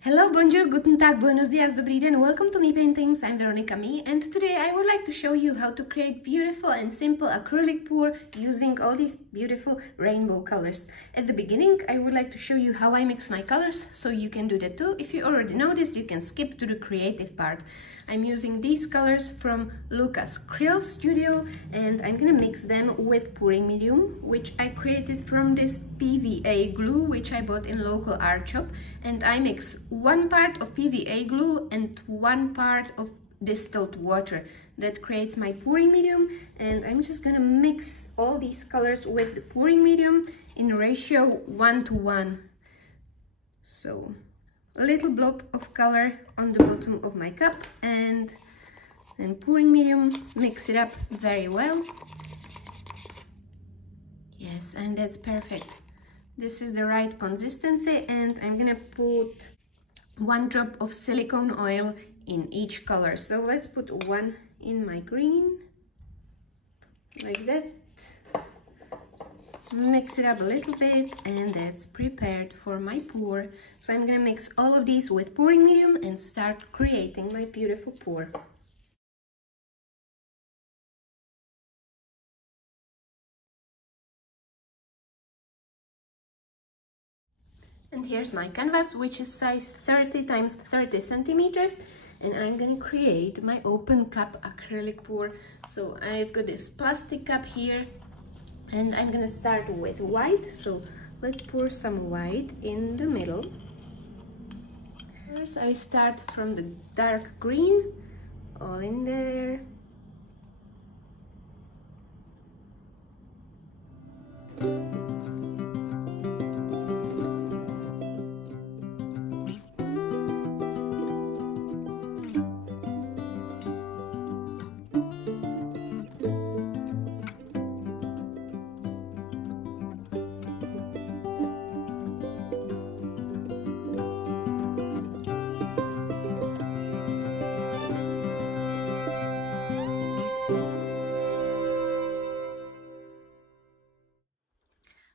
Hello, bonjour, guten tag, buenos dias, dobrý den, welcome to Mii Paintings. I'm Veronika Mii, and today I would like to show you how to create beautiful and simple acrylic pour using all these beautiful rainbow colors. At the beginning, I would like to show you how I mix my colors, so you can do that too. If you already know this, you can skip to the creative part. I'm using these colors from Lucas Krill Studio, and I'm gonna mix them with pouring medium, which I created from this PVA glue, which I bought in local art shop, and I mix 1 part of PVA glue and 1 part of distilled water. That creates my pouring medium, and I'm just gonna mix all these colors with the pouring medium in ratio 1:1. So a little blob of color on the bottom of my cup, and then pouring medium, mix it up very well. Yes, and that's perfect. This is the right consistency, and I'm gonna put 1 drop of silicone oil in each color. So let's put 1 in my green, like that. Mix it up a little bit, and that's prepared for my pour. So I'm gonna mix all of these with pouring medium and start creating my beautiful pour. And here's my canvas, which is size 30 × 30 centimeters, and I'm gonna create my open cup acrylic pour. So I've got this plastic cup here, and I'm gonna start with white. So let's pour some white in the middle. First I start from the dark green, all in there.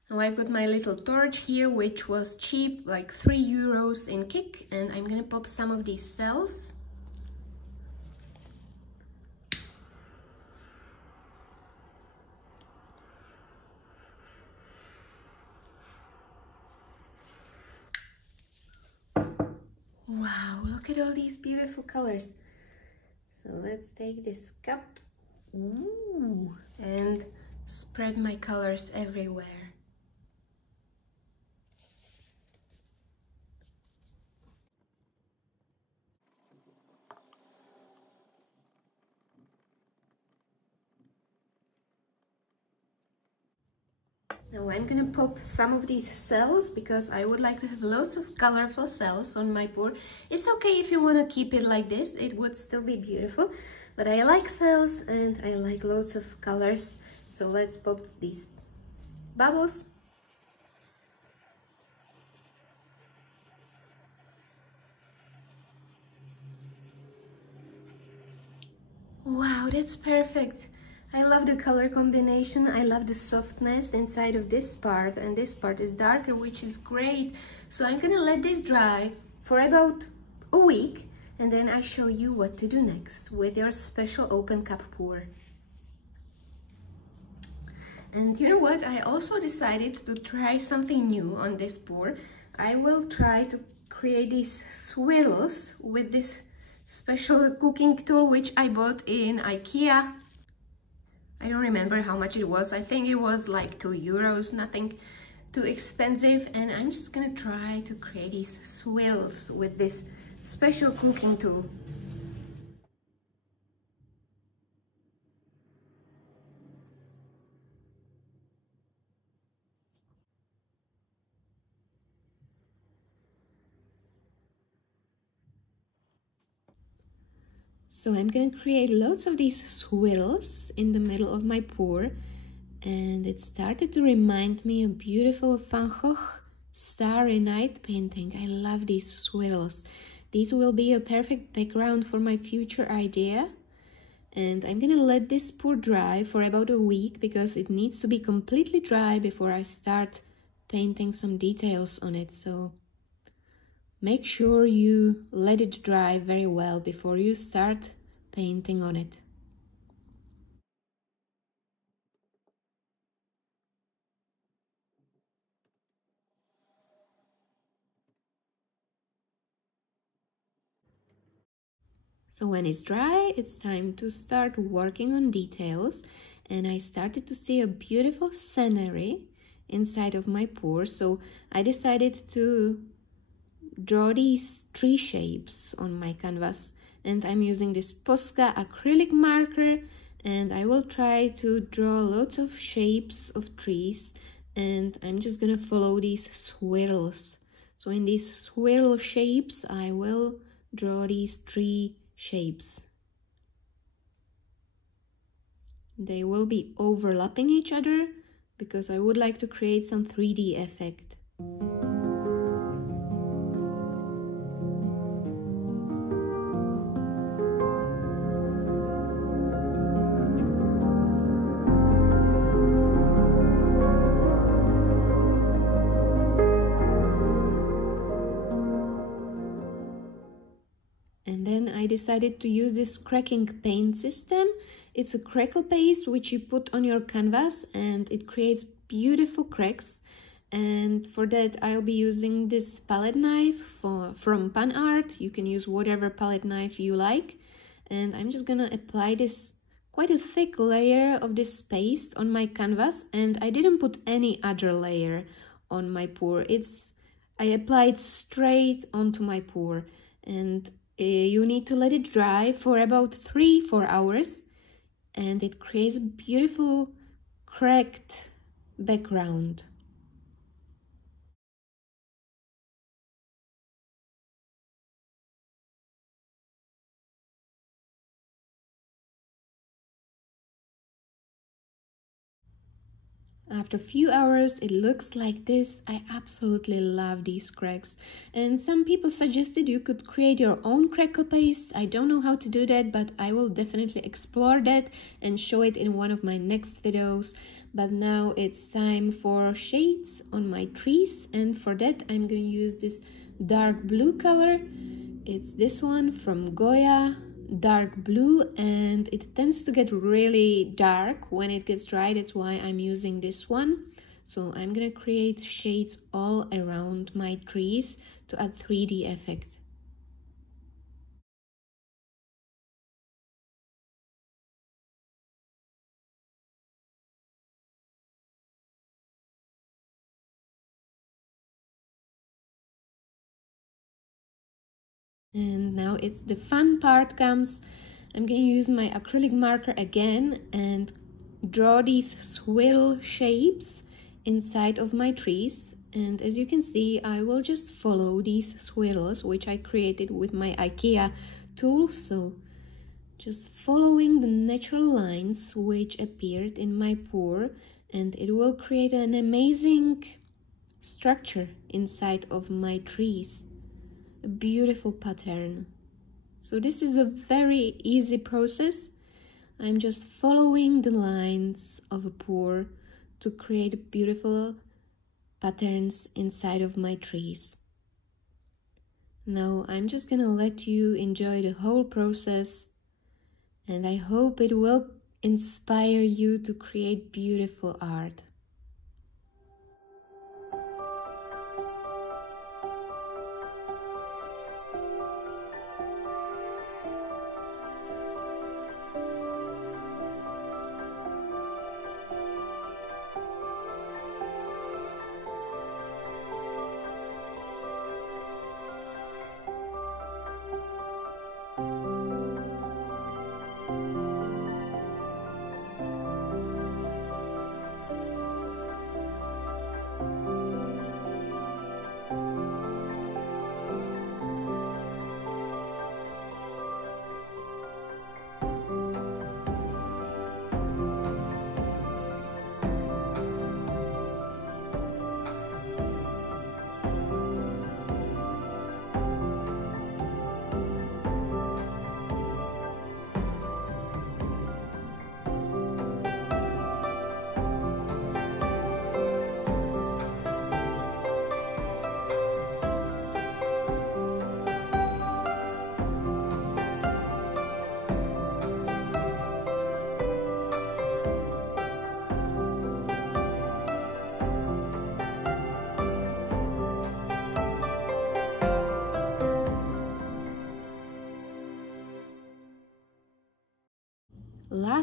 Now I've got my little torch here, which was cheap, like 3 euros in Kik, and I'm gonna pop some of these cells. Wow, look at all these beautiful colors. So let's take this cup, and spread my colors everywhere. Now I'm gonna pop some of these cells because I would like to have loads of colorful cells on my pour. It's okay if you want to keep it like this, it would still be beautiful, but I like cells and I like loads of colors. So let's pop these bubbles. Wow, that's perfect. I love the color combination. I love the softness inside of this part, and this part is darker, which is great. So I'm gonna let this dry for about a week, and then I show you what to do next with your special open cup pour. And you know what? I also decided to try something new on this pour. I will try to create these swirls with this special cooking tool, which I bought in IKEA. I don't remember how much it was. I think it was like 2 euros, nothing too expensive. And I'm just gonna try to create these swirls with this special cooking tool. So I'm gonna create loads of these swirls in the middle of my pour, and it started to remind me of beautiful Van Gogh Starry Night painting. I love these swirls. These will be a perfect background for my future idea. And I'm gonna let this pour dry for about a week because it needs to be completely dry before I start painting some details on it. So make sure you let it dry very well before you start painting on it. So when it's dry, it's time to start working on details, and I started to see a beautiful scenery inside of my pour, so I decided to draw these tree shapes on my canvas, and I'm using this Posca acrylic marker, and I will try to draw lots of shapes of trees, and I'm just gonna follow these swirls. So in these swirl shapes I will draw these tree shapes. They will be overlapping each other because I would like to create some 3D effect. And then I decided to use this cracking paint system. It's a crackle paste which you put on your canvas and it creates beautiful cracks. And for that I'll be using this palette knife from Pan Art. You can use whatever palette knife you like. And I'm just gonna apply this quite a thick layer of this paste on my canvas, and I didn't put any other layer on my pour. I applied straight onto my pour, and you need to let it dry for about 3-4 hours, and it creates a beautiful cracked background. After a few hours it looks like this. I absolutely love these cracks, and some people suggested you could create your own crackle paste. I don't know how to do that, but I will definitely explore that and show it in one of my next videos. But now it's time for shades on my trees, and for that I'm gonna use this dark blue color. It's this one from Goya, dark blue, and it tends to get really dark when it gets dry. That's why I'm using this one. So I'm gonna create shades all around my trees to add 3D effect. And now it's the fun part comes. I'm going to use my acrylic marker again and draw these swirl shapes inside of my trees. And as you can see, I will just follow these swirls which I created with my IKEA tool. So just following the natural lines which appeared in my pour, and it will create an amazing structure inside of my trees. A beautiful pattern. So this is a very easy process. I'm just following the lines of a pour to create beautiful patterns inside of my trees. Now I'm just gonna let you enjoy the whole process, and I hope it will inspire you to create beautiful art.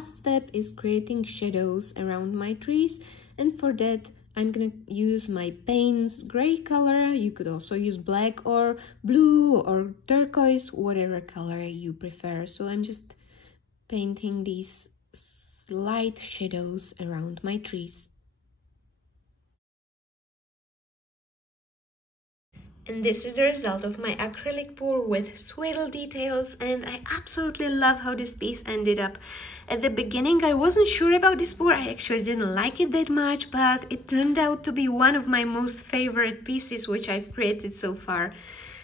last step is creating shadows around my trees, and for that I'm gonna use my paints gray color. You could also use black or blue or turquoise, whatever color you prefer. So I'm just painting these light shadows around my trees. And this is the result of my acrylic pour with swirl details, and I absolutely love how this piece ended up. At the beginning I wasn't sure about this pour, I actually didn't like it that much, but it turned out to be one of my most favorite pieces which I've created so far.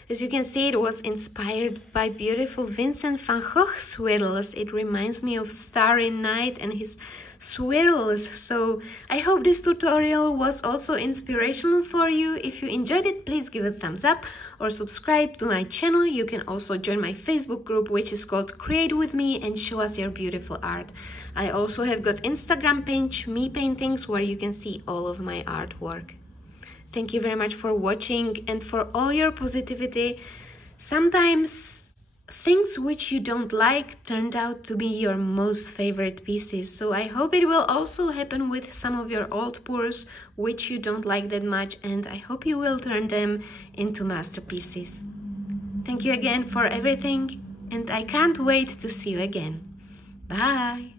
As you can see, it was inspired by beautiful Vincent van Gogh swirls. It reminds me of Starry Night and his swirls. So I hope this tutorial was also inspirational for you. If you enjoyed it, please give a thumbs up or subscribe to my channel. You can also join my Facebook group, which is called Create With Me, and show us your beautiful art. I also have got Instagram page, Me Paintings, where you can see all of my artwork. Thank you very much for watching and for all your positivity. Sometimes things which you don't like turned out to be your most favorite pieces. So I hope it will also happen with some of your old pours which you don't like that much, and I hope you will turn them into masterpieces. Thank you again for everything, and I can't wait to see you again. Bye!